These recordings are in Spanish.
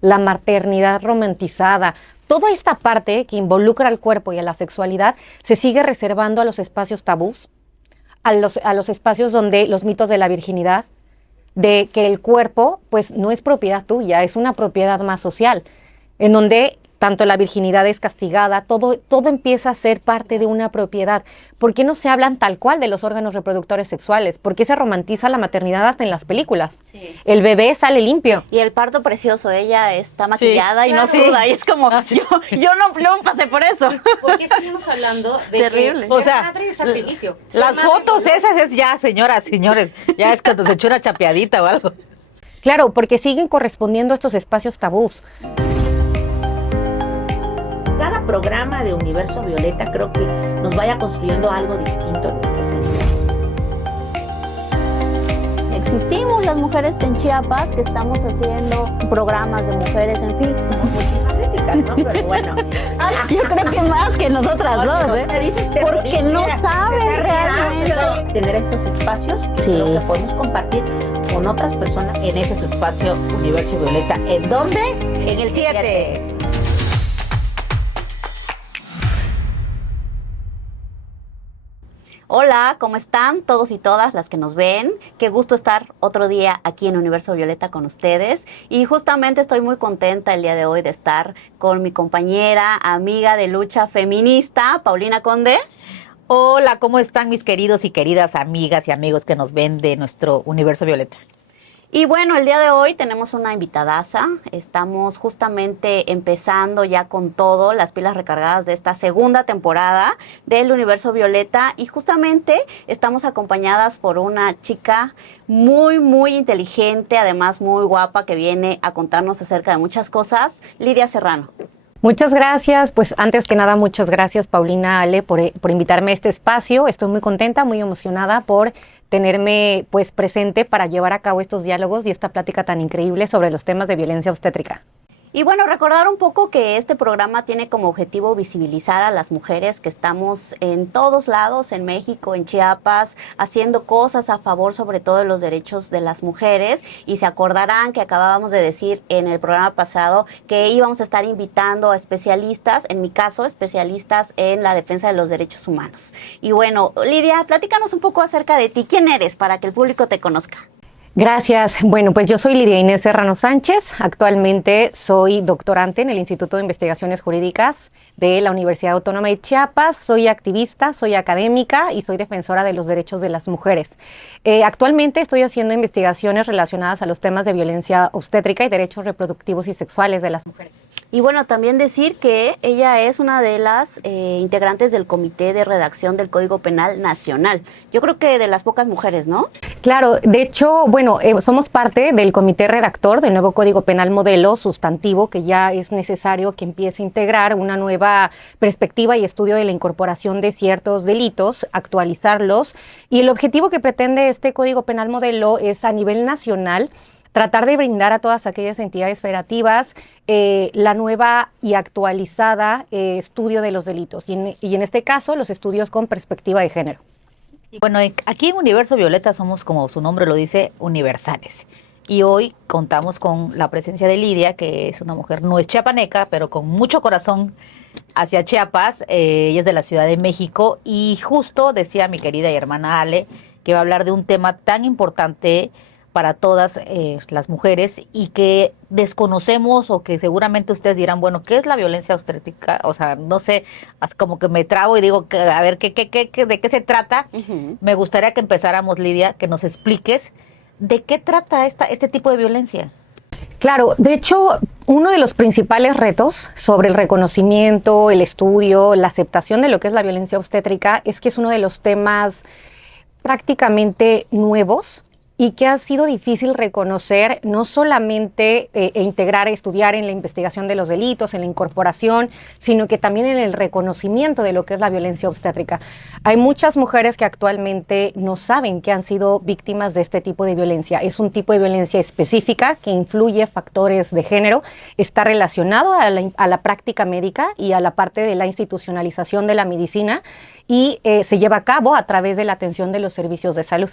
la maternidad romantizada, toda esta parte que involucra al cuerpo y a la sexualidad se sigue reservando a los espacios tabús, a los espacios donde los mitos de la virginidad, de que el cuerpo pues no es propiedad tuya, es una propiedad más social, en donde tanto la virginidad es castigada, todo empieza a ser parte de una propiedad. ¿Por qué no se hablan tal cual de los órganos reproductores sexuales? ¿Por qué se romantiza la maternidad hasta en las películas? Sí. El bebé sale limpio. Y el parto precioso, ella está maquillada y no suda, y es como, yo no pasé por eso. ¿Por qué seguimos hablando de terrible. que O ser sea, madre es sacrificio? Las Ser madre fotos no- esas es ya, señoras, señores, ya es cuando se echó una chapeadita o algo. Claro, porque siguen correspondiendo a estos espacios tabús. Cada programa de Universo Violeta creo que nos vaya construyendo algo distinto en nuestra esencia. Existimos las mujeres en Chiapas que estamos haciendo programas de mujeres, en fin. Multifacéticas, ¿no? Pero bueno. Yo creo que más que nosotras dos, ¿eh? Te dices Porque no saben realmente. tener estos espacios que Sí. creo que podemos compartir con otras personas en ese su espacio Universo Violeta. ¿En dónde? En el 7. Hola, ¿cómo están todos y todas las que nos ven? Qué gusto estar otro día aquí en Universo Violeta con ustedes. Y justamente estoy muy contenta el día de hoy de estar con mi compañera, amiga de lucha feminista, Paulina Conde. Hola, ¿cómo están mis queridos y queridas amigas y amigos que nos ven de nuestro Universo Violeta? Y bueno, el día de hoy tenemos una invitadaza. Estamos justamente empezando ya con todo, las pilas recargadas de esta segunda temporada del Universo Violeta. Y justamente estamos acompañadas por una chica muy inteligente, además muy guapa, que viene a contarnos acerca de muchas cosas, Lidia Serrano. Muchas gracias, pues antes que nada muchas gracias Paulina, Ale, por invitarme a este espacio. Estoy muy contenta, muy emocionada por tenerme pues presente para llevar a cabo estos diálogos y esta plática tan increíble sobre los temas de violencia obstétrica. Y bueno, recordar un poco que este programa tiene como objetivo visibilizar a las mujeres que estamos en todos lados, en México, en Chiapas, haciendo cosas a favor sobre todo de los derechos de las mujeres. Y se acordarán que acabábamos de decir en el programa pasado que íbamos a estar invitando a especialistas, en mi caso, especialistas en la defensa de los derechos humanos. Y bueno, Lidia, platícanos un poco acerca de ti. ¿Quién eres para que el público te conozca? Gracias. Bueno, pues yo soy Lidia Inés Serrano Sánchez. Actualmente soy doctorante en el Instituto de Investigaciones Jurídicas de la Universidad Autónoma de Chiapas. Soy activista, soy académica y soy defensora de los derechos de las mujeres. Actualmente estoy haciendo investigaciones relacionadas a los temas de violencia obstétrica y derechos reproductivos y sexuales de las mujeres. Y bueno, también decir que ella es una de las integrantes del Comité de Redacción del Código Penal Nacional. Yo creo que de las pocas mujeres, ¿no? Claro, de hecho, bueno, somos parte del comité redactor del nuevo Código Penal modelo sustantivo, que ya es necesario que empiece a integrar una nueva perspectiva y estudio de la incorporación de ciertos delitos, actualizarlos. Y el objetivo que pretende este Código Penal modelo es a nivel nacional tratar de brindar a todas aquellas entidades federativas la nueva y actualizada estudio de los delitos. Y en este caso, los estudios con perspectiva de género. Y bueno, aquí en Universo Violeta somos, como su nombre lo dice, universales. Y hoy contamos con la presencia de Lidia, que es una mujer, no es chiapaneca, pero con mucho corazón hacia Chiapas. Ella es de la Ciudad de México y justo decía mi querida y hermana Ale que va a hablar de un tema tan importante para todas las mujeres y que desconocemos o que seguramente ustedes dirán, bueno, ¿qué es la violencia obstétrica? O sea, no sé, como que me trabo y digo, a ver, de qué se trata? Me gustaría que empezáramos, Lidia, que nos expliques de qué trata este tipo de violencia. Claro, de hecho, uno de los principales retos sobre el reconocimiento, el estudio, la aceptación de lo que es la violencia obstétrica es que es uno de los temas prácticamente nuevos y que ha sido difícil reconocer, no solamente integrar, estudiar en la investigación de los delitos, en la incorporación, sino que también en el reconocimiento de lo que es la violencia obstétrica. Hay muchas mujeres que actualmente no saben que han sido víctimas de este tipo de violencia. Es un tipo de violencia específica que influye factores de género, está relacionado a la práctica médica y a la parte de la institucionalización de la medicina y se lleva a cabo a través de la atención de los servicios de salud.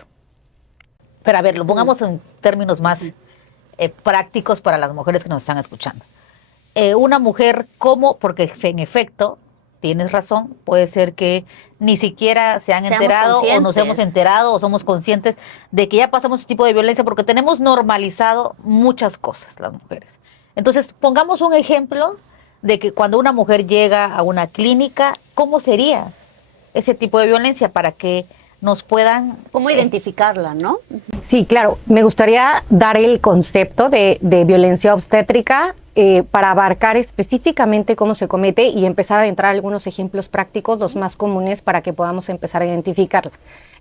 Pero a ver, lo pongamos en términos más prácticos para las mujeres que nos están escuchando. Una mujer, ¿cómo? Porque en efecto, tienes razón, puede ser que ni siquiera se han Seamos enterado o nos conscientes. hemos enterado o somos conscientes de que ya pasamos ese tipo de violencia porque tenemos normalizado muchas cosas las mujeres. Entonces, pongamos un ejemplo de que cuando una mujer llega a una clínica, ¿cómo sería ese tipo de violencia para que nos puedan... ¿Cómo identificarla, no? Sí, claro. Me gustaría dar el concepto de violencia obstétrica para abarcar específicamente cómo se comete y empezar a entrar algunos ejemplos prácticos, los más comunes, para que podamos empezar a identificarla.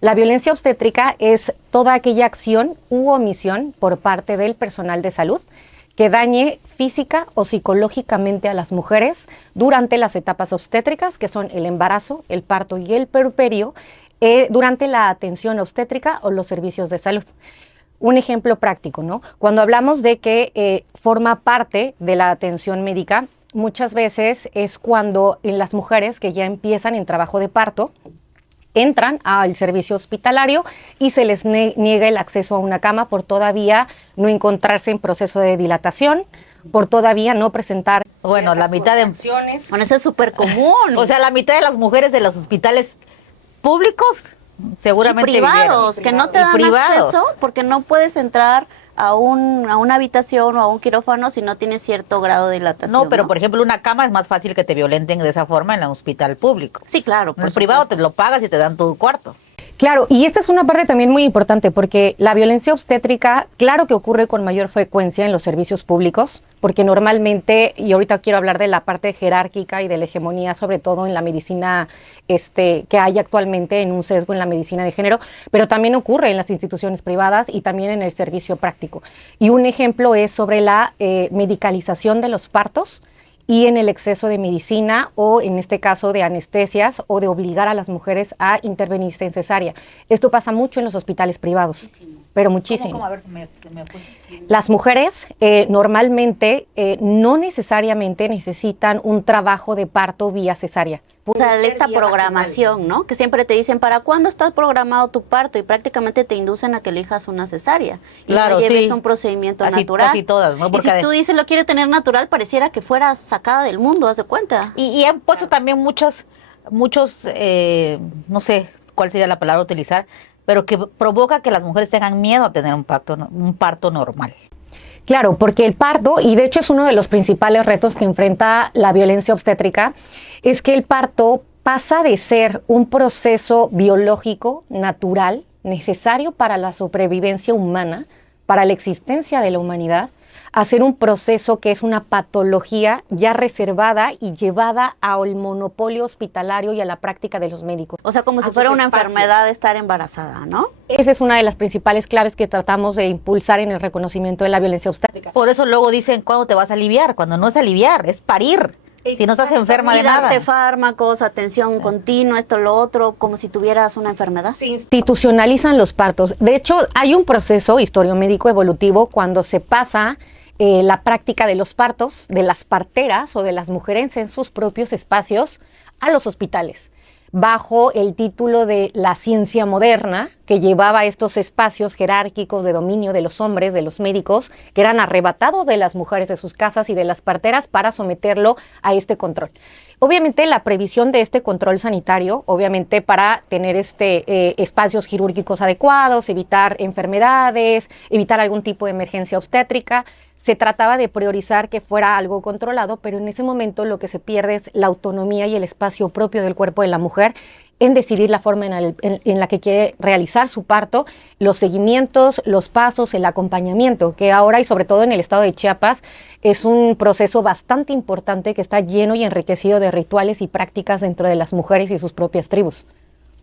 La violencia obstétrica es toda aquella acción u omisión por parte del personal de salud que dañe física o psicológicamente a las mujeres durante las etapas obstétricas, que son el embarazo, el parto y el puerperio, durante la atención obstétrica o los servicios de salud. Un ejemplo práctico, ¿no? Cuando hablamos de que forma parte de la atención médica, muchas veces es cuando en las mujeres que ya empiezan en trabajo de parto, entran al servicio hospitalario y se les niega el acceso a una cama por todavía no encontrarse en proceso de dilatación, por todavía no presentar... Bueno, la mitad de... Bueno, eso es súper común. O sea, la mitad de las mujeres de los hospitales públicos seguramente y privados, vivieron. que no te Y dan privados. acceso porque no puedes entrar a una habitación o a un quirófano si no tienes cierto grado de dilatación. No, pero por ejemplo, una cama es más fácil que te violenten de esa forma en el hospital público. Sí, claro. En por el privado supuesto. te lo pagas y te dan tu cuarto. Claro, y esta es una parte también muy importante porque la violencia obstétrica, claro que ocurre con mayor frecuencia en los servicios públicos, porque normalmente, y ahorita quiero hablar de la parte jerárquica y de la hegemonía, sobre todo en la medicina que hay actualmente, en un sesgo en la medicina de género, pero también ocurre en las instituciones privadas y también en el servicio práctico. Y un ejemplo es sobre la medicalización de los partos y en el exceso de medicina o en este caso de anestesias o de obligar a las mujeres a intervenirse en cesárea. Esto pasa mucho en los hospitales privados, pero muchísimo. ¿Cómo? A ver, se me fue. Las mujeres normalmente no necesariamente necesitan un trabajo de parto vía cesárea. O sea, de esta programación, ¿no? Que siempre te dicen, ¿para cuándo está programado tu parto? Y prácticamente te inducen a que elijas una cesárea. Y Claro, no lleves sí. un procedimiento Así- natural. así todas, ¿no? Y Porque si tú dices lo quiere tener natural, pareciera que fuera sacada del mundo, haz de cuenta. Y han puesto también muchos, no sé cuál sería la palabra a utilizar, pero que provoca que las mujeres tengan miedo a tener un parto normal. Claro, porque el parto, y de hecho es uno de los principales retos que enfrenta la violencia obstétrica, es que el parto pasa de ser un proceso biológico, natural, necesario para la supervivencia humana, para la existencia de la humanidad, a ser un proceso que es una patología ya reservada y llevada al monopolio hospitalario y a la práctica de los médicos. O sea, como si sus fuera una espacios. enfermedad estar embarazada, ¿no? Esa es una de las principales claves que tratamos de impulsar en el reconocimiento de la violencia obstétrica. Por eso luego dicen, ¿cuándo te vas a aliviar? Cuando no es aliviar, es parir. Si no estás enferma Y de nada. darte fármacos, atención continua, esto, lo otro, como si tuvieras una enfermedad. Institucionalizan los partos. De hecho, hay un proceso historiomédico evolutivo cuando se pasa la práctica de los partos, de las parteras o de las mujeres en sus propios espacios a los hospitales, bajo el título de la ciencia moderna, que llevaba estos espacios jerárquicos de dominio de los hombres, de los médicos, que eran arrebatados de las mujeres de sus casas y de las parteras para someterlo a este control. Obviamente la previsión de este control sanitario, obviamente para tener espacios quirúrgicos adecuados, evitar enfermedades, evitar algún tipo de emergencia obstétrica, se trataba de priorizar que fuera algo controlado, pero en ese momento lo que se pierde es la autonomía y el espacio propio del cuerpo de la mujer en decidir la forma en la que quiere realizar su parto, los seguimientos, los pasos, el acompañamiento, que ahora y sobre todo en el estado de Chiapas es un proceso bastante importante que está lleno y enriquecido de rituales y prácticas dentro de las mujeres y sus propias tribus.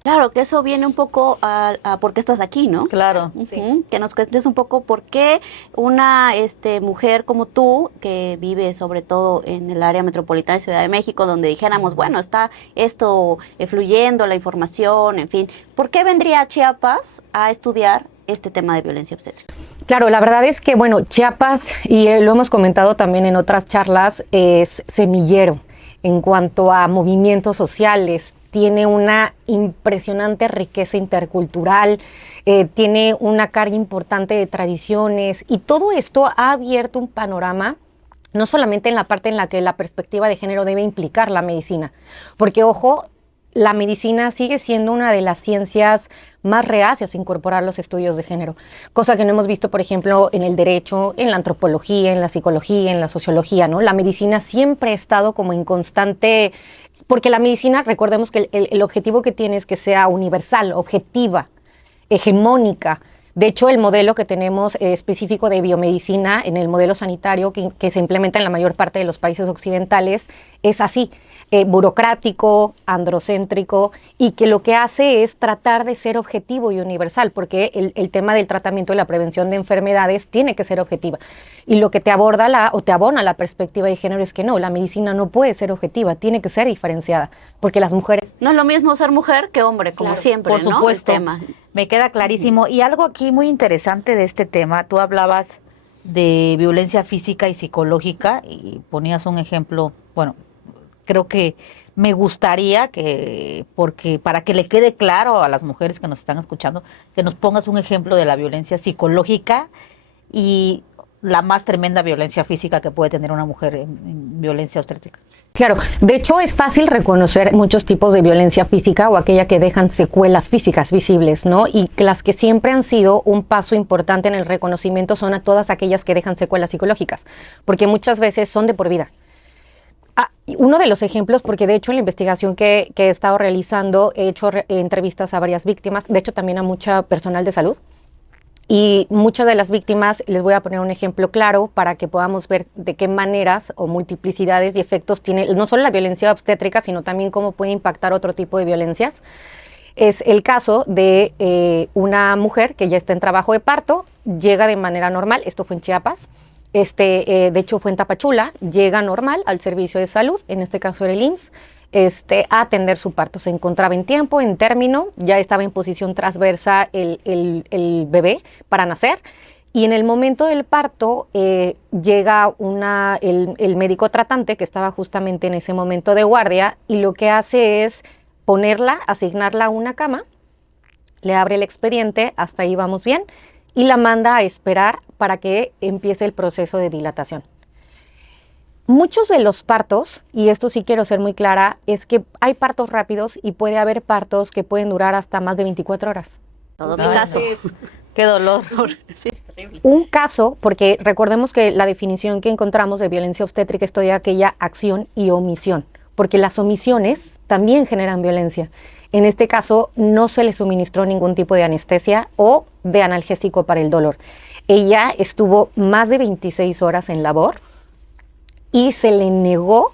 Claro, que eso viene un poco a por qué estás aquí, ¿no? Claro. Ujú, que nos cuentes un poco por qué una mujer como tú, que vive sobre todo en el área metropolitana de Ciudad de México, donde dijéramos, bueno, está esto fluyendo, la información, en fin, ¿por qué vendría a Chiapas a estudiar este tema de violencia obstétrica? Claro, la verdad es que, bueno, Chiapas, y lo hemos comentado también en otras charlas, es semillero en cuanto a movimientos sociales, tiene una impresionante riqueza intercultural, tiene una carga importante de tradiciones, y todo esto ha abierto un panorama no solamente en la parte en la que la perspectiva de género debe implicar la medicina, porque ojo, la medicina sigue siendo una de las ciencias más reacias a incorporar los estudios de género, cosa que no hemos visto, por ejemplo, en el derecho, en la antropología, en la psicología, en la sociología, ¿no? La medicina siempre ha estado como en constante, porque la medicina, recordemos que el objetivo que tiene es que sea universal, objetiva, hegemónica. De hecho, el modelo que tenemos específico de biomedicina en el modelo sanitario que se implementa en la mayor parte de los países occidentales es así, burocrático, androcéntrico, y que lo que hace es tratar de ser objetivo y universal, porque el tema del tratamiento y la prevención de enfermedades tiene que ser objetiva. Y lo que te aborda o te abona la perspectiva de género es que no, la medicina no puede ser objetiva, tiene que ser diferenciada, porque las mujeres... No es lo mismo ser mujer que hombre, como Claro, siempre, por ¿no? supuesto. El tema. Me queda clarísimo. Y algo aquí muy interesante de este tema, tú hablabas de violencia física y psicológica y ponías un ejemplo, bueno, creo que me gustaría porque para que le quede claro a las mujeres que nos están escuchando, que nos pongas un ejemplo de la violencia psicológica y la más tremenda violencia física que puede tener una mujer en violencia obstétrica. Claro, de hecho es fácil reconocer muchos tipos de violencia física o aquella que dejan secuelas físicas visibles, ¿no? Y las que siempre han sido un paso importante en el reconocimiento son a todas aquellas que dejan secuelas psicológicas, porque muchas veces son de por vida. Uno de los ejemplos, porque de hecho en la investigación que he estado realizando he hecho entrevistas a varias víctimas, de hecho también a mucha personal de salud, y muchas de las víctimas, les voy a poner un ejemplo claro para que podamos ver de qué maneras o multiplicidades y efectos tiene no solo la violencia obstétrica, sino también cómo puede impactar otro tipo de violencias. Es el caso de una mujer que ya está en trabajo de parto, llega de manera normal, esto fue en Chiapas, de hecho fue en Tapachula, llega normal al servicio de salud, en este caso era el IMSS, a atender su parto. Se encontraba en tiempo, en término, ya estaba en posición transversa el bebé para nacer, y en el momento del parto llega el médico tratante que estaba justamente en ese momento de guardia, y lo que hace es asignarla a una cama, le abre el expediente, hasta ahí vamos bien, y la manda a esperar para que empiece el proceso de dilatación. Muchos de los partos, y esto sí quiero ser muy clara, es que hay partos rápidos y puede haber partos que pueden durar hasta más de 24 horas. Todo mi Ay, caso. Qué dolor. Un caso, porque recordemos que la definición que encontramos de violencia obstétrica es toda aquella acción y omisión, porque las omisiones también generan violencia. En este caso no se le suministró ningún tipo de anestesia o de analgésico para el dolor. Ella estuvo más de 26 horas en labor y se le negó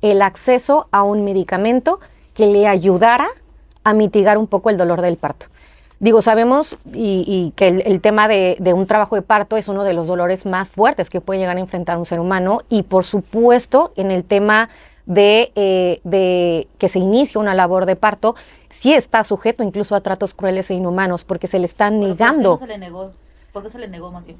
el acceso a un medicamento que le ayudara a mitigar un poco el dolor del parto. Digo, sabemos y que el tema de un trabajo de parto es uno de los dolores más fuertes que puede llegar a enfrentar un ser humano, y por supuesto en el tema de que se inicia una labor de parto, sí está sujeto incluso a tratos crueles e inhumanos, porque se le está negando. ¿Por qué no se le negó? ¿Por qué se le negó más bien?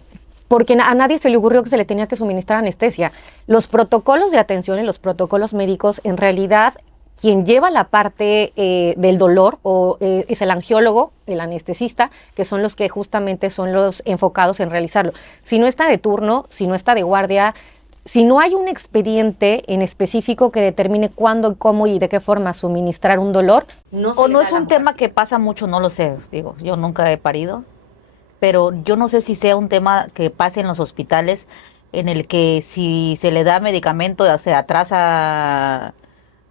Porque a nadie se le ocurrió que se le tenía que suministrar anestesia. Los protocolos de atención y los protocolos médicos, en realidad, quien lleva la parte del dolor es el angiólogo, el anestesista, que son los que justamente son los enfocados en realizarlo. Si no está de turno, si no está de guardia, si no hay un expediente en específico que determine cuándo, cómo y de qué forma suministrar un dolor. O no es un tema que pasa mucho, no lo sé. Digo, yo nunca he parido, pero yo no sé si sea un tema que pase en los hospitales, en el que si se le da medicamento se atrasa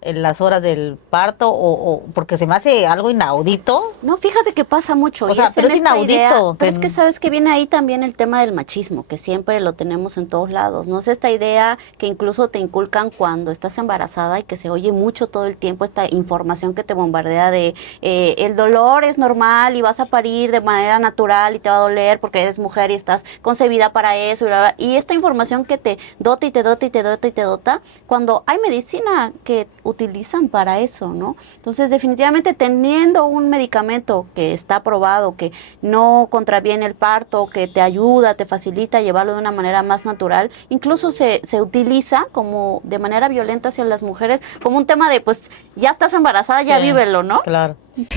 en las horas del parto, o porque se me hace algo inaudito. No, fíjate que pasa mucho. O sea, pero es esta inaudito. idea, pero es que sabes que viene ahí también el tema del machismo, que siempre lo tenemos en todos lados. No es esta idea que incluso te inculcan cuando estás embarazada y que se oye mucho todo el tiempo, esta información que te bombardea de el dolor es normal y vas a parir de manera natural y te va a doler porque eres mujer y estás concebida para eso. Y esta información que te dota y te dota y te dota y te dota, cuando hay medicina que utilizan para eso, ¿no? Entonces, definitivamente teniendo un medicamento que está probado, que no contraviene el parto, que te ayuda, te facilita llevarlo de una manera más natural, incluso se utiliza como de manera violenta hacia las mujeres, como un tema de, pues, ya estás embarazada, ya vívelo, ¿no? Claro.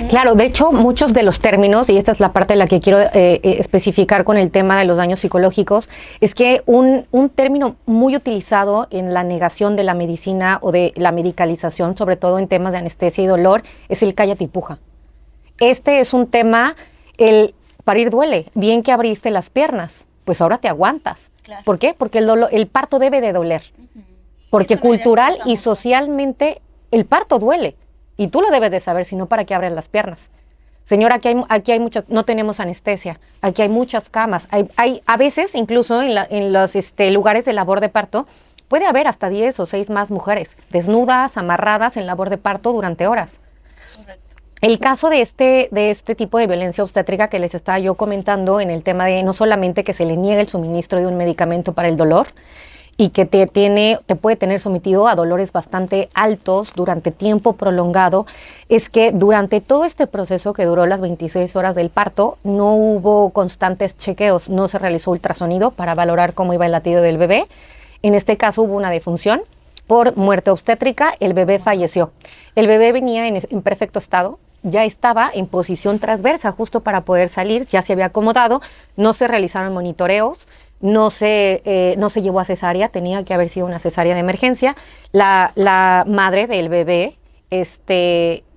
Claro, de hecho, muchos de los términos, y esta es la parte de la que quiero especificar con el tema de los daños psicológicos, es que un término muy utilizado en la negación de la medicina o de la medicalización, sobre todo en temas de anestesia y dolor, es el cállate y puja. Este es un tema, el parir duele, bien que abriste las piernas, pues ahora te aguantas. Claro. ¿Por qué? Porque el parto debe de doler, porque Es una idea que cultural y estamos- socialmente el parto duele. Y tú lo debes de saber, si no, ¿para qué abres las piernas? Señora, aquí hay muchas, no tenemos anestesia, aquí hay muchas camas. Hay a veces, incluso en los lugares de labor de parto, puede haber hasta 10 o 6 más mujeres desnudas, amarradas en labor de parto durante horas. Correcto. El caso de este tipo de violencia obstétrica que les estaba yo comentando en el tema de no solamente que se le niegue el suministro de un medicamento para el dolor, y que te puede tener sometido a dolores bastante altos durante tiempo prolongado, es que durante todo este proceso que duró las 26 horas del parto, no hubo constantes chequeos, no se realizó ultrasonido para valorar cómo iba el latido del bebé. En este caso hubo una defunción por muerte obstétrica, el bebé falleció. El bebé venía en perfecto estado, ya estaba en posición transversa justo para poder salir, ya se había acomodado, no se realizaron monitoreos, no se llevó a cesárea, tenía que haber sido una cesárea de emergencia. La madre del bebé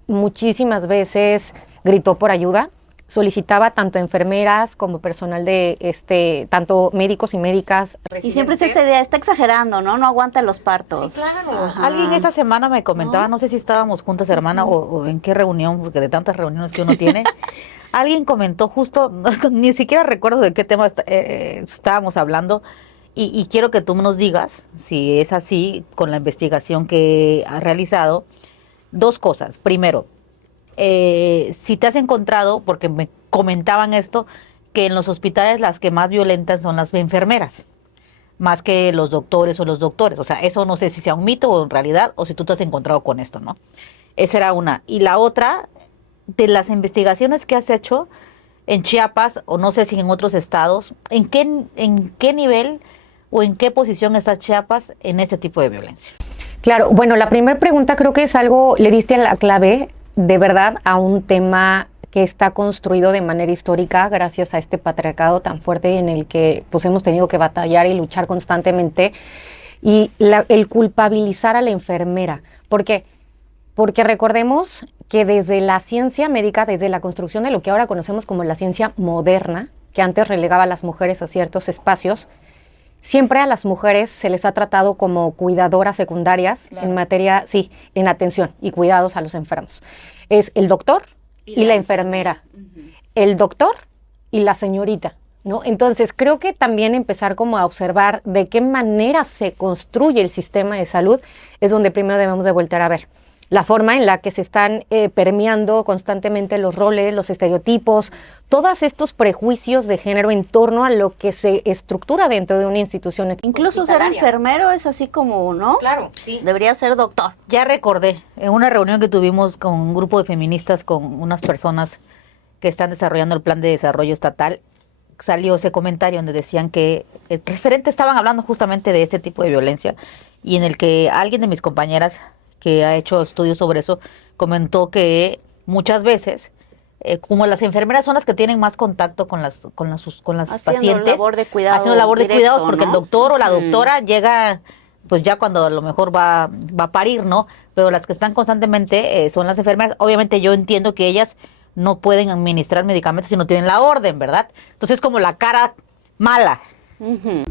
muchísimas veces gritó por ayuda, solicitaba tanto enfermeras como personal de tanto médicos y médicas. Y siempre es esta idea, está exagerando, ¿no? No aguanta los partos. Sí, claro. Ajá. Alguien esta semana me comentaba, no sé si estábamos juntas, hermana, o en qué reunión, porque de tantas reuniones que uno tiene, alguien comentó justo, ni siquiera recuerdo de qué tema estábamos hablando, y quiero que tú nos digas, si es así, con la investigación que has realizado, dos cosas. Primero, si te has encontrado, porque me comentaban esto, que en los hospitales las que más violentan son las enfermeras, más que los doctores o los doctores. O sea, eso no sé si sea un mito o en realidad, o si tú te has encontrado con esto, ¿no? Esa era una. Y la otra, de las investigaciones que has hecho en Chiapas, o no sé si en otros estados, ¿en qué nivel o en qué posición está Chiapas en este tipo de violencia? Claro, bueno, la primera pregunta creo que es algo, le diste la clave de verdad a un tema que está construido de manera histórica gracias a este patriarcado tan fuerte en el que pues hemos tenido que batallar y luchar constantemente, y el culpabilizar a la enfermera. ¿Por qué? Porque recordemos que desde la ciencia médica, desde la construcción de lo que ahora conocemos como la ciencia moderna, que antes relegaba a las mujeres a ciertos espacios, siempre a las mujeres se les ha tratado como cuidadoras secundarias en materia, sí, en atención y cuidados a los enfermos. Es el doctor y la enfermera, el doctor y la señorita, ¿no? Entonces creo que también empezar como a observar de qué manera se construye el sistema de salud es donde primero debemos de voltear a ver. La forma en la que se están permeando constantemente los roles, los estereotipos, todos estos prejuicios de género en torno a lo que se estructura dentro de una institución. Incluso ser Hospitalaria. enfermero es así como, ¿no? Claro, sí. Debería ser doctor. Ya recordé, en una reunión que tuvimos con un grupo de feministas, con unas personas que están desarrollando el plan de desarrollo estatal, salió ese comentario donde decían que el referente estaban hablando justamente de este tipo de violencia, y en el que alguien de mis compañeras que ha hecho estudios sobre eso comentó que muchas veces, como las enfermeras son las que tienen más contacto con las Haciendo pacientes, labor de cuidado haciendo labor de directo, cuidados, porque ¿no? el doctor o la Ujú. doctora llega pues ya cuando a lo mejor va a parir, ¿no? Pero las que están constantemente son las enfermeras. Obviamente yo entiendo que ellas no pueden administrar medicamentos si no tienen la orden, ¿verdad? Entonces es como la cara mala. Ujú.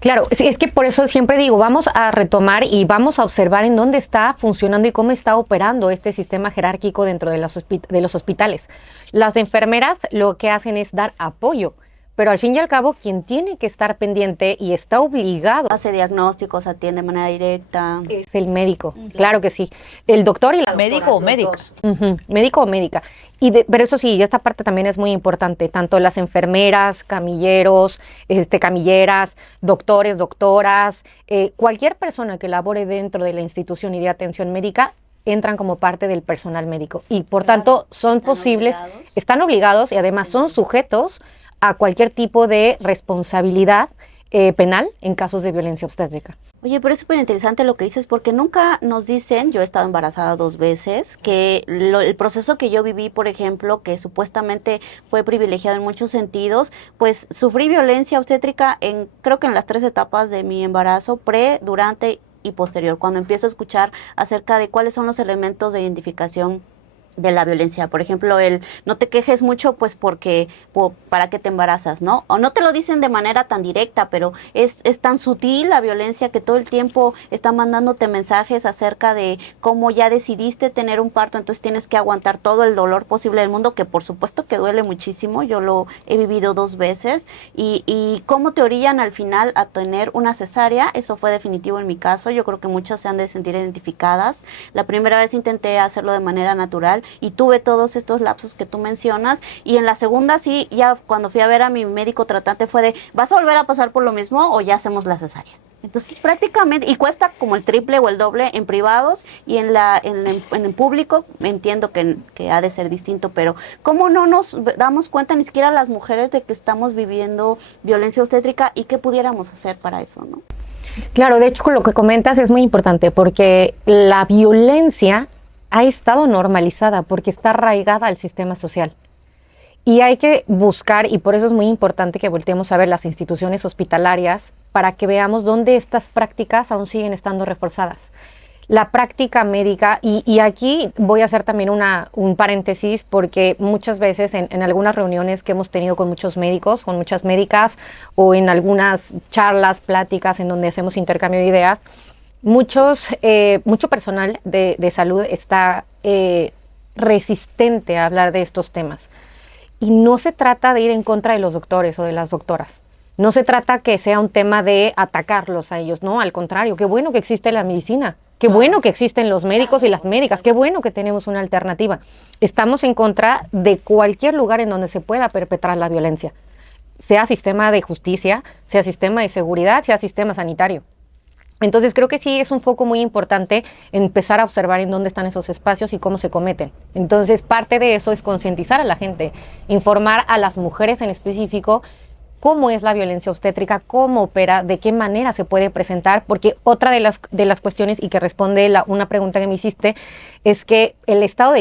Claro, sí, es que por eso siempre digo, vamos a retomar y vamos a observar en dónde está funcionando y cómo está operando este sistema jerárquico dentro de los hospitales. Las enfermeras lo que hacen es dar apoyo, pero al fin y al cabo quien tiene que estar pendiente y está obligado Hace diagnósticos, atiende de manera directa. es el médico, claro que sí. El doctor y la ¿Médico o médica? Ujú, médico o médica. Pero eso sí, esta parte también es muy importante, tanto las enfermeras, camilleros, camilleras, doctores, doctoras, cualquier persona que labore dentro de la institución y de atención médica entran como parte del personal médico y por Claro, tanto son están posibles, obligados. están obligados y además son sujetos a cualquier tipo de responsabilidad penal en casos de violencia obstétrica. Oye, pero es súper interesante lo que dices porque nunca nos dicen, yo he estado embarazada 2 veces, que el proceso que yo viví, por ejemplo, que supuestamente fue privilegiado en muchos sentidos, pues sufrí violencia obstétrica creo que en las 3 etapas de mi embarazo, durante y posterior, cuando empiezo a escuchar acerca de cuáles son los elementos de identificación de la violencia. Por ejemplo, el no te quejes mucho, pues porque para qué te embarazas, ¿no? O no te lo dicen de manera tan directa, pero es tan sutil la violencia que todo el tiempo está mandándote mensajes acerca de cómo ya decidiste tener un parto, entonces tienes que aguantar todo el dolor posible del mundo, que por supuesto que duele muchísimo, yo lo he vivido 2 veces, y cómo te orillan al final a tener una cesárea. Eso fue definitivo en mi caso, yo creo que muchas se han de sentir identificadas. La primera vez intenté hacerlo de manera natural y tuve todos estos lapsos que tú mencionas, y en la segunda sí, ya cuando fui a ver a mi médico tratante fue de, ¿vas a volver a pasar por lo mismo o ya hacemos la cesárea? Entonces prácticamente, y cuesta como el triple o el doble en privados, y en el público entiendo que ha de ser distinto, pero ¿cómo no nos damos cuenta ni siquiera las mujeres de que estamos viviendo violencia obstétrica y qué pudiéramos hacer para eso, ¿no? Claro, de hecho, con lo que comentas es muy importante porque la violencia ha estado normalizada porque está arraigada al sistema social. Y hay que buscar, y por eso es muy importante que volteemos a ver las instituciones hospitalarias para que veamos dónde estas prácticas aún siguen estando reforzadas. La práctica médica, y aquí voy a hacer también un paréntesis, porque muchas veces en algunas reuniones que hemos tenido con muchos médicos, con muchas médicas, o en algunas charlas, pláticas en donde hacemos intercambio de ideas, mucho personal de salud está resistente a hablar de estos temas. Y no se trata de ir en contra de los doctores o de las doctoras. No se trata que sea un tema de atacarlos a ellos. No, al contrario, qué bueno que existe la medicina. Qué bueno que existen los médicos y las médicas. Qué bueno que tenemos una alternativa. Estamos en contra de cualquier lugar en donde se pueda perpetrar la violencia. Sea sistema de justicia, sea sistema de seguridad, sea sistema sanitario. Entonces creo que sí es un foco muy importante empezar a observar en dónde están esos espacios y cómo se cometen. Entonces parte de eso es concientizar a la gente, informar a las mujeres en específico cómo es la violencia obstétrica, cómo opera, de qué manera se puede presentar, porque otra de las cuestiones, y que responde una pregunta que me hiciste, es que el estado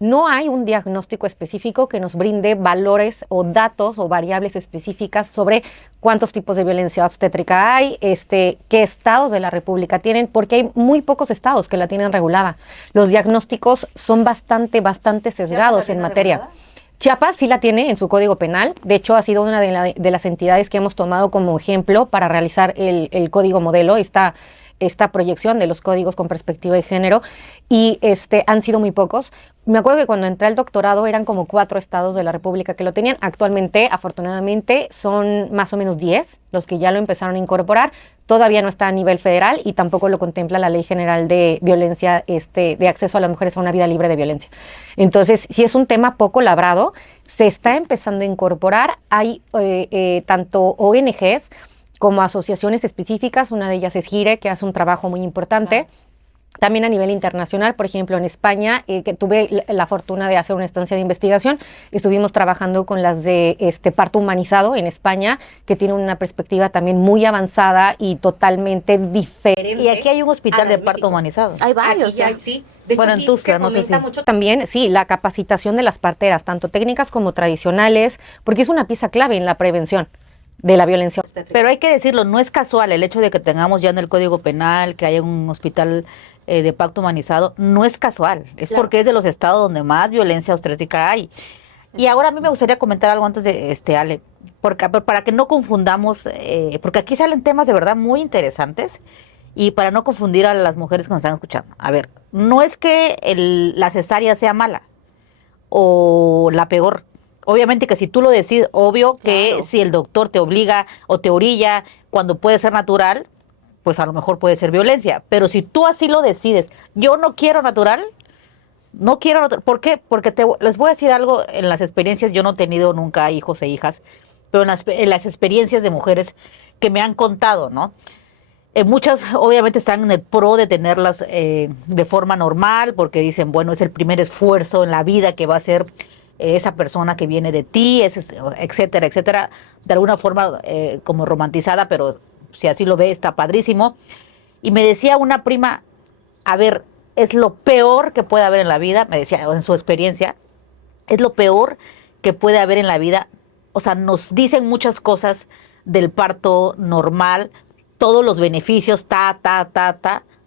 no hay un diagnóstico específico que nos brinde valores o datos o variables específicas sobre cuántos tipos de violencia obstétrica hay, qué estados de la República tienen, porque hay muy pocos estados que la tienen regulada. Los diagnósticos son bastante sesgados en materia. ¿Regulada? Chiapas sí la tiene en su código penal. De hecho, ha sido una de las entidades que hemos tomado como ejemplo para realizar el código modelo, esta proyección de los códigos con perspectiva de género, y han sido muy pocos. Me acuerdo que cuando entré al doctorado eran como 4 estados de la República que lo tenían. Actualmente, afortunadamente, son más o menos 10 los que ya lo empezaron a incorporar. Todavía no está a nivel federal y tampoco lo contempla la Ley General de Violencia, de acceso a las mujeres a una vida libre de violencia. Entonces, si es un tema poco labrado, se está empezando a incorporar. Hay tanto ONGs como asociaciones específicas, una de ellas es GIRE, que hace un trabajo muy importante. También a nivel internacional, por ejemplo, en España, que tuve la fortuna de hacer una estancia de investigación, estuvimos trabajando con las de parto humanizado en España, que tienen una perspectiva también muy avanzada y totalmente diferente. Y aquí hay un hospital de en parto México. humanizado. Hay varios Aquí ya, ya. sí. De hecho, Bueno, en sí, Tuxtla, se no sé comenta si. mucho. También, sí, la capacitación de las parteras, tanto técnicas como tradicionales, porque es una pieza clave en la prevención de la violencia. Pero hay que decirlo, no es casual el hecho de que tengamos ya en el Código Penal, que haya un hospital de parto humanizado, no es casual, es Claro. porque es de los estados donde más violencia obstétrica hay. Y ahora a mí me gustaría comentar algo antes de Ale, porque, para que no confundamos, porque aquí salen temas de verdad muy interesantes, y para no confundir a las mujeres que nos están escuchando. A ver, no es que la cesárea sea mala o la peor. Obviamente que si tú lo decides, obvio que Claro. si el doctor te obliga o te orilla cuando puede ser natural, pues a lo mejor puede ser violencia. Pero si tú así lo decides, yo no quiero natural, no quiero natural. ¿Por qué? Porque les voy a decir algo, en las experiencias, yo no he tenido nunca hijos e hijas, pero en las experiencias de mujeres que me han contado, ¿no? Muchas obviamente están en el pro de tenerlas de forma normal porque dicen, bueno, es el primer esfuerzo en la vida que va a hacer esa persona que viene de ti, etcétera, etcétera, de alguna forma como romantizada, pero si así lo ve está padrísimo. Y me decía una prima, a ver, es lo peor que puede haber en la vida, me decía en su experiencia, es lo peor que puede haber en la vida. O sea, nos dicen muchas cosas del parto normal, todos los beneficios,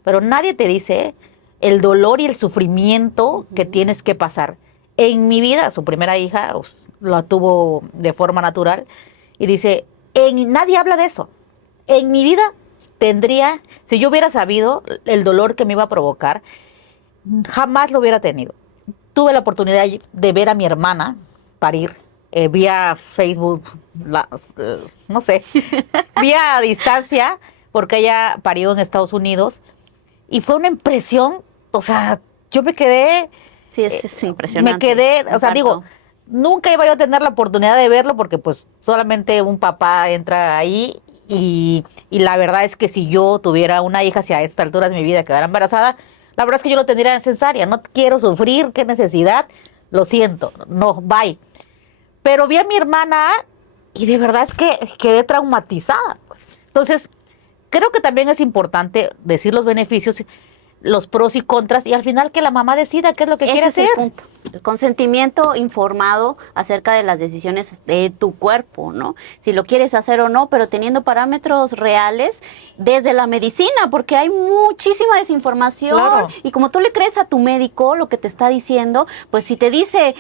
pero nadie te dice el dolor y el sufrimiento que tienes que pasar. En mi vida, su primera hija la tuvo de forma natural y dice, nadie habla de eso. En mi vida si yo hubiera sabido el dolor que me iba a provocar, jamás lo hubiera tenido. Tuve la oportunidad de ver a mi hermana parir vía Facebook, no sé, vía distancia, porque ella parió en Estados Unidos y fue una impresión, o sea, yo me quedé... Sí, es impresionante. Me quedé, o sea, digo, nunca iba yo a tener la oportunidad de verlo porque pues solamente un papá entra ahí y la verdad es que si yo tuviera una hija, si a esta altura de mi vida quedara embarazada, la verdad es que yo lo tendría en cesárea, no quiero sufrir, qué necesidad, lo siento, no, bye. Pero vi a mi hermana y de verdad es que quedé traumatizada, pues. Entonces, creo que también es importante decir los beneficios, los pros y contras, y al final que la mamá decida qué es lo que quiere hacer. Es el punto. El consentimiento informado acerca de las decisiones de tu cuerpo, ¿no? Si lo quieres hacer o no, pero teniendo parámetros reales desde la medicina, porque hay muchísima desinformación. Claro. Y como tú le crees a tu médico lo que te está diciendo, pues si te dice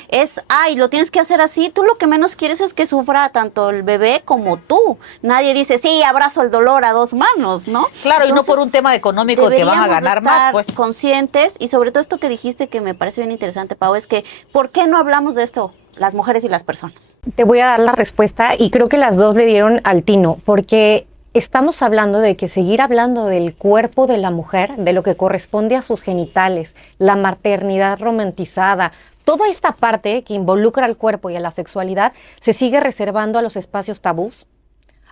lo tienes que hacer así, tú lo que menos quieres es que sufra tanto el bebé como tú. Nadie dice, sí, abrazo el dolor a dos manos, ¿no? Claro, Entonces, y no por un tema económico que van a ganar más, pues. Conscientes, y sobre todo esto que dijiste que me parece bien interesante, Pau, es que ¿por qué no hablamos de esto las mujeres y las personas? Te voy a dar la respuesta y creo que las dos le dieron al tino, porque estamos hablando de que seguir hablando del cuerpo de la mujer, de lo que corresponde a sus genitales, la maternidad romantizada, toda esta parte que involucra al cuerpo y a la sexualidad se sigue reservando a los espacios tabús,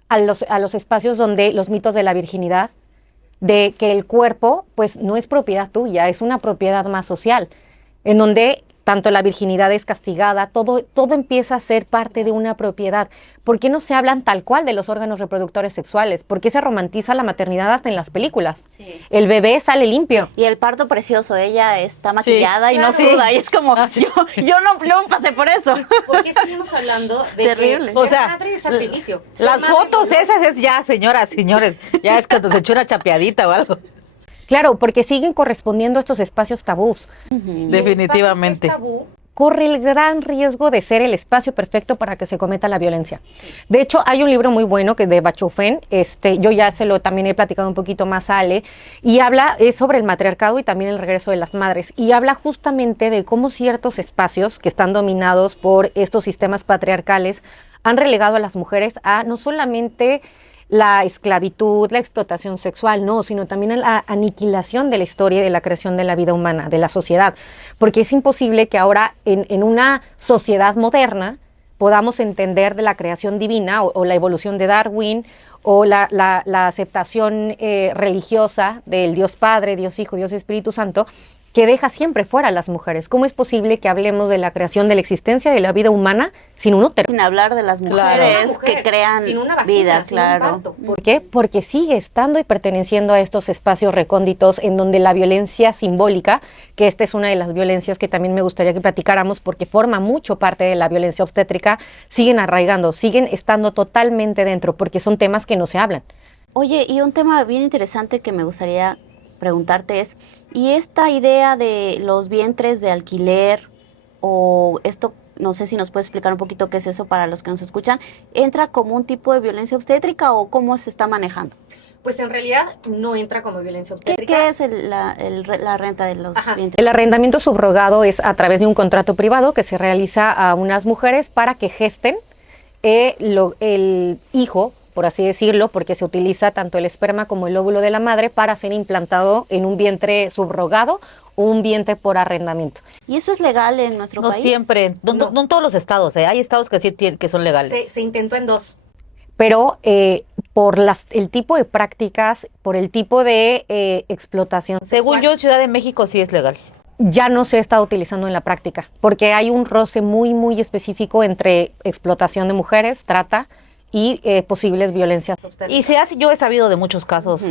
a los espacios donde los mitos de la virginidad, de que el cuerpo pues no es propiedad tuya, es una propiedad más social, en donde tanto la virginidad es castigada, todo empieza a ser parte de una propiedad. ¿Por qué no se hablan tal cual de los órganos reproductores sexuales? ¿Por qué se romantiza la maternidad hasta en las películas? Sí. El bebé sale limpio. Y el parto precioso, ella está maquillada y no claro. suda, y es como, yo no pasé por eso. ¿Por qué seguimos hablando de terrible. que ser O sea, madre es sacrificio? Ser Las madre fotos no- esas es ya, señoras, señores, ya es cuando se echó una chapeadita o algo. Claro, porque siguen correspondiendo a estos espacios tabús. Y Definitivamente. el espacio que es tabú, Corre el gran riesgo de ser el espacio perfecto para que se cometa la violencia. De hecho, hay un libro muy bueno que de Bachofen, yo ya también he platicado un poquito más a Ale, y es sobre el matriarcado y también el regreso de las madres, y habla justamente de cómo ciertos espacios que están dominados por estos sistemas patriarcales han relegado a las mujeres a no solamente la esclavitud, la explotación sexual, no, sino también la aniquilación de la historia y de la creación de la vida humana, de la sociedad. Porque es imposible que ahora en una sociedad moderna podamos entender de la creación divina o la evolución de Darwin o la aceptación religiosa del Dios Padre, Dios Hijo, Dios Espíritu Santo, que deja siempre fuera a las mujeres. ¿Cómo es posible que hablemos de la creación de la existencia de la vida humana sin un útero? Sin hablar de las Claro. mujeres Una mujer que crean sin una vagina, vida, sin un claro. parto. ¿Por qué? Porque sigue estando y perteneciendo a estos espacios recónditos en donde la violencia simbólica, que esta es una de las violencias que también me gustaría que platicáramos porque forma mucho parte de la violencia obstétrica, siguen arraigando, siguen estando totalmente dentro porque son temas que no se hablan. Oye, y un tema bien interesante que me gustaría preguntarte es, ¿y esta idea de los vientres de alquiler o esto, no sé si nos puedes explicar un poquito qué es eso para los que nos escuchan, entra como un tipo de violencia obstétrica o cómo se está manejando? Pues en realidad no entra como violencia ¿Qué obstétrica. es la renta de los Ajá. vientres? El arrendamiento subrogado es a través de un contrato privado que se realiza a unas mujeres para que gesten el hijo, por así decirlo, porque se utiliza tanto el esperma como el óvulo de la madre para ser implantado en un vientre subrogado o un vientre por arrendamiento. ¿Y eso es legal en nuestro No país? siempre, no en todos los estados, hay estados que sí que son legales. Se intentó en 2. Pero por el tipo de prácticas, por el tipo de explotación. Según yo, en Ciudad de México sí es legal. Ya no se está utilizando en la práctica, porque hay un roce muy, muy específico entre explotación de mujeres, trata y posibles violencias obstétricas. Y se hace, yo he sabido de muchos casos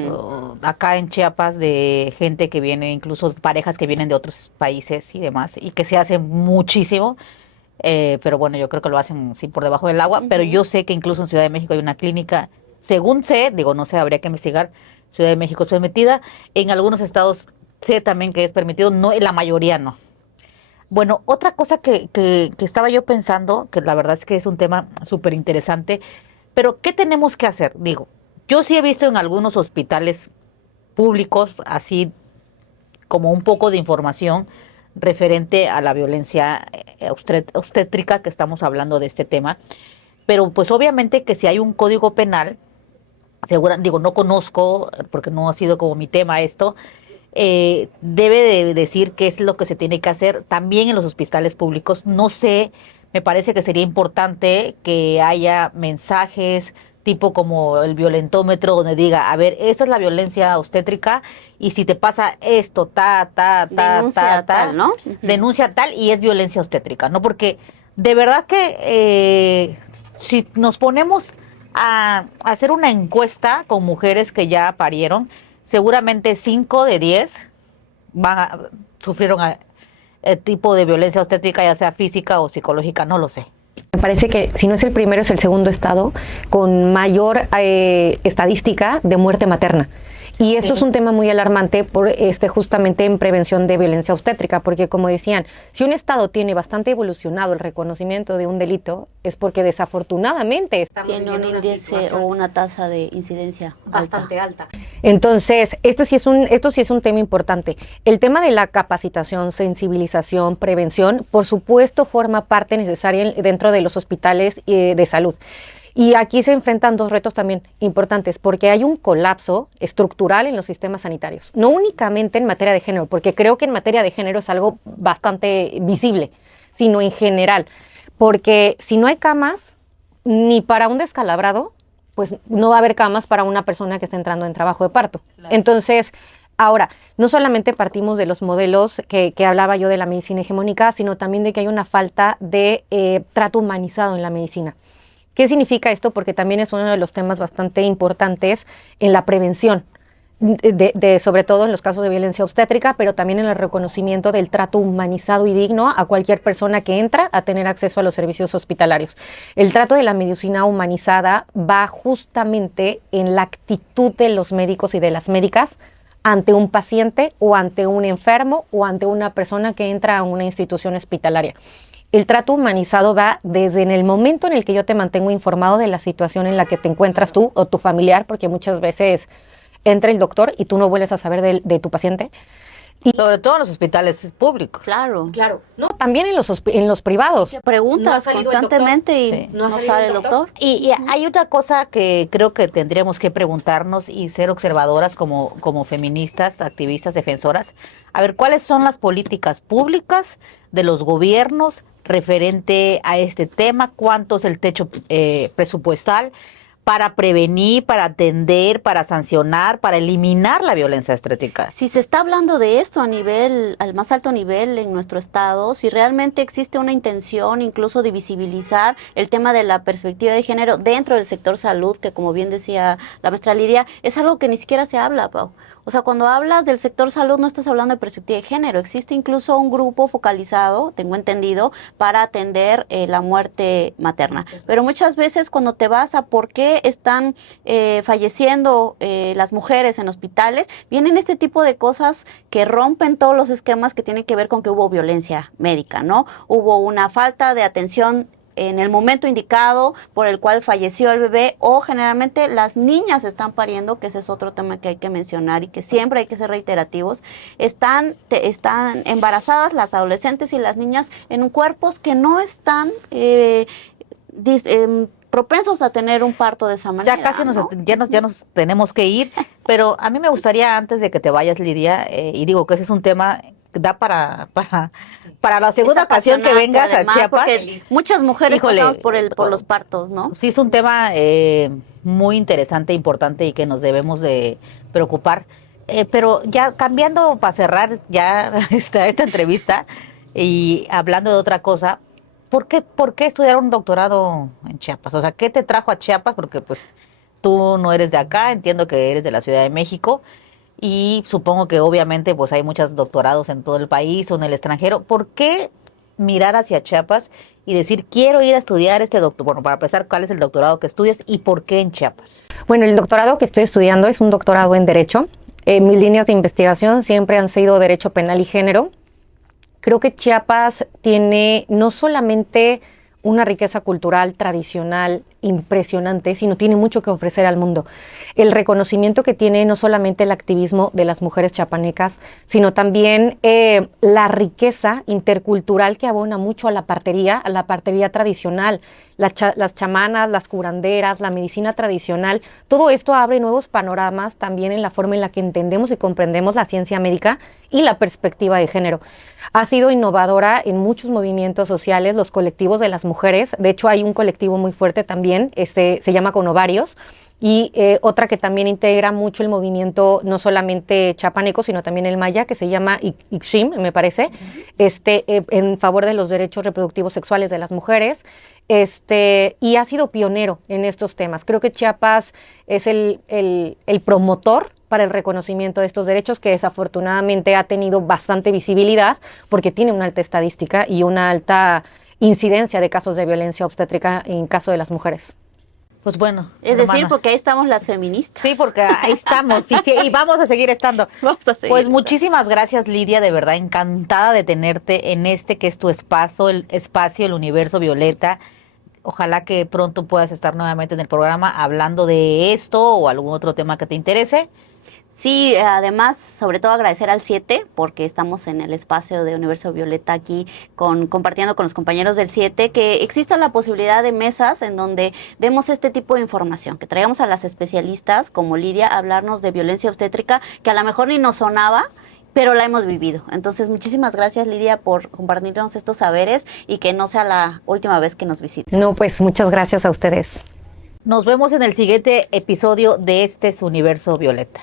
acá en Chiapas de gente que viene, incluso parejas que vienen de otros países y demás, y que se hace muchísimo, pero bueno, yo creo que lo hacen sí por debajo del agua, pero yo sé que incluso en Ciudad de México hay una clínica, según sé, digo, no sé, habría que investigar, Ciudad de México es permitida, en algunos estados sé también que es permitido, no, en la mayoría no. Bueno, otra cosa que estaba yo pensando, que la verdad es que es un tema súper interesante, pero ¿qué tenemos que hacer? Digo, yo sí he visto en algunos hospitales públicos, así como un poco de información referente a la violencia obstétrica, que estamos hablando de este tema, pero pues obviamente que si hay un código penal, digo, no conozco, porque no ha sido como mi tema esto, debe de decir qué es lo que se tiene que hacer también en los hospitales públicos. No sé, me parece que sería importante que haya mensajes tipo como el violentómetro donde diga, a ver, esa es la violencia obstétrica y si te pasa esto, Denuncia tal, ¿no? denuncia tal y es violencia obstétrica, ¿no? Porque de verdad que si nos ponemos a hacer una encuesta con mujeres que ya parieron, seguramente 5 de 10 sufrieron tipo de violencia obstétrica, ya sea física o psicológica, no lo sé. Me parece que si no es el primero, es el segundo estado con mayor estadística de muerte materna. Y esto es un tema muy alarmante por justamente en prevención de violencia obstétrica, porque como decían, si un estado tiene bastante evolucionado el reconocimiento de un delito, es porque desafortunadamente tiene un índice o una tasa de incidencia bastante alta. Entonces, esto sí es un tema importante. El tema de la capacitación, sensibilización, prevención, por supuesto, forma parte necesaria dentro de los hospitales de salud. Y aquí se enfrentan dos retos también importantes, porque hay un colapso estructural en los sistemas sanitarios, no únicamente en materia de género, porque creo que en materia de género es algo bastante visible, sino en general, porque si no hay camas ni para un descalabrado, pues no va a haber camas para una persona que está entrando en trabajo de parto. Claro. Entonces, ahora, no solamente partimos de los modelos que hablaba yo de la medicina hegemónica, sino también de que hay una falta de trato humanizado en la medicina. ¿Qué significa esto? Porque también es uno de los temas bastante importantes en la prevención, sobre todo en los casos de violencia obstétrica, pero también en el reconocimiento del trato humanizado y digno a cualquier persona que entra a tener acceso a los servicios hospitalarios. El trato de la medicina humanizada va justamente en la actitud de los médicos y de las médicas ante un paciente o ante un enfermo o ante una persona que entra a una institución hospitalaria. El trato humanizado va desde en el momento en el que yo te mantengo informado de la situación en la que te encuentras tú o tu familiar, porque muchas veces entra el doctor y tú no vuelves a saber de tu paciente. Y sobre todo en los hospitales públicos. Claro. No. También en los privados. Te preguntas constantemente y no sale el doctor. Y hay una cosa que creo que tendríamos que preguntarnos y ser observadoras como feministas, activistas, defensoras. A ver, ¿cuáles son las políticas públicas de los gobiernos referente a este tema? ¿Cuánto es el techo presupuestal para prevenir, para atender, para sancionar, para eliminar la violencia obstétrica? Si se está hablando de esto al más alto nivel en nuestro estado, si realmente existe una intención incluso de visibilizar el tema de la perspectiva de género dentro del sector salud, que como bien decía la maestra Lidia, es algo que ni siquiera se habla, Pau. O sea, cuando hablas del sector salud no estás hablando de perspectiva de género, existe incluso un grupo focalizado, tengo entendido, para atender la muerte materna. Pero muchas veces cuando te vas a por qué están falleciendo las mujeres en hospitales, vienen este tipo de cosas que rompen todos los esquemas que tienen que ver con que hubo violencia médica, ¿no? Hubo una falta de atención en el momento indicado por el cual falleció el bebé, o generalmente las niñas están pariendo, que ese es otro tema que hay que mencionar y que siempre hay que ser reiterativos, están embarazadas las adolescentes y las niñas en cuerpos que no están propensos a tener un parto de esa manera. Ya casi ya nos tenemos que ir, pero a mí me gustaría, antes de que te vayas, Lidia, y digo que ese es un tema da para la segunda Es ocasión que apasionante, vengas además, a Chiapas. porque muchas mujeres Híjole, pasamos por los partos, ¿no? Sí, es un tema muy interesante, importante y que nos debemos de preocupar. Pero ya cambiando para cerrar ya esta entrevista y hablando de otra cosa, por qué estudiar un doctorado en Chiapas? O sea, ¿qué te trajo a Chiapas? Porque pues tú no eres de acá, entiendo que eres de la Ciudad de México y supongo que obviamente pues hay muchos doctorados en todo el país o en el extranjero. ¿Por qué mirar hacia Chiapas y decir, quiero ir a estudiar este doctor? Bueno, para empezar, ¿cuál es el doctorado que estudias y por qué en Chiapas? Bueno, el doctorado que estoy estudiando es un doctorado en Derecho. Mis líneas de investigación siempre han sido Derecho Penal y Género. Creo que Chiapas tiene no solamente una riqueza cultural tradicional impresionante, sino tiene mucho que ofrecer al mundo. El reconocimiento que tiene no solamente el activismo de las mujeres chiapanecas, sino también la riqueza intercultural que abona mucho a la partería tradicional, las chamanas, las curanderas, la medicina tradicional. Todo esto abre nuevos panoramas también en la forma en la que entendemos y comprendemos la ciencia médica y la perspectiva de género. Ha sido innovadora en muchos movimientos sociales, los colectivos de las mujeres. De hecho, hay un colectivo muy fuerte también, se llama Con Ovarios, y otra que también integra mucho el movimiento, no solamente chapaneco, sino también el maya, que se llama Ixim, me parece, en favor de los derechos reproductivos sexuales de las mujeres, y ha sido pionero en estos temas. Creo que Chiapas es el promotor para el reconocimiento de estos derechos, que desafortunadamente ha tenido bastante visibilidad porque tiene una alta estadística y una alta incidencia de casos de violencia obstétrica en caso de las mujeres. Pues bueno. Es hermana. decir, porque ahí estamos las feministas. Sí, porque ahí estamos y vamos a seguir estando. Vamos a seguir Pues estando. muchísimas gracias, Lidia, de verdad encantada de tenerte en que es tu espacio, el Universo Violeta. Ojalá que pronto puedas estar nuevamente en el programa hablando de esto o algún otro tema que te interese. Sí, además, sobre todo agradecer al 7, porque estamos en el espacio de Universo Violeta aquí compartiendo con los compañeros del 7, que exista la posibilidad de mesas en donde demos este tipo de información, que traigamos a las especialistas como Lidia a hablarnos de violencia obstétrica, que a lo mejor ni nos sonaba, pero la hemos vivido. Entonces, muchísimas gracias, Lidia, por compartirnos estos saberes y que no sea la última vez que nos visiten. No, pues muchas gracias a ustedes. Nos vemos en el siguiente episodio de Universo Violeta.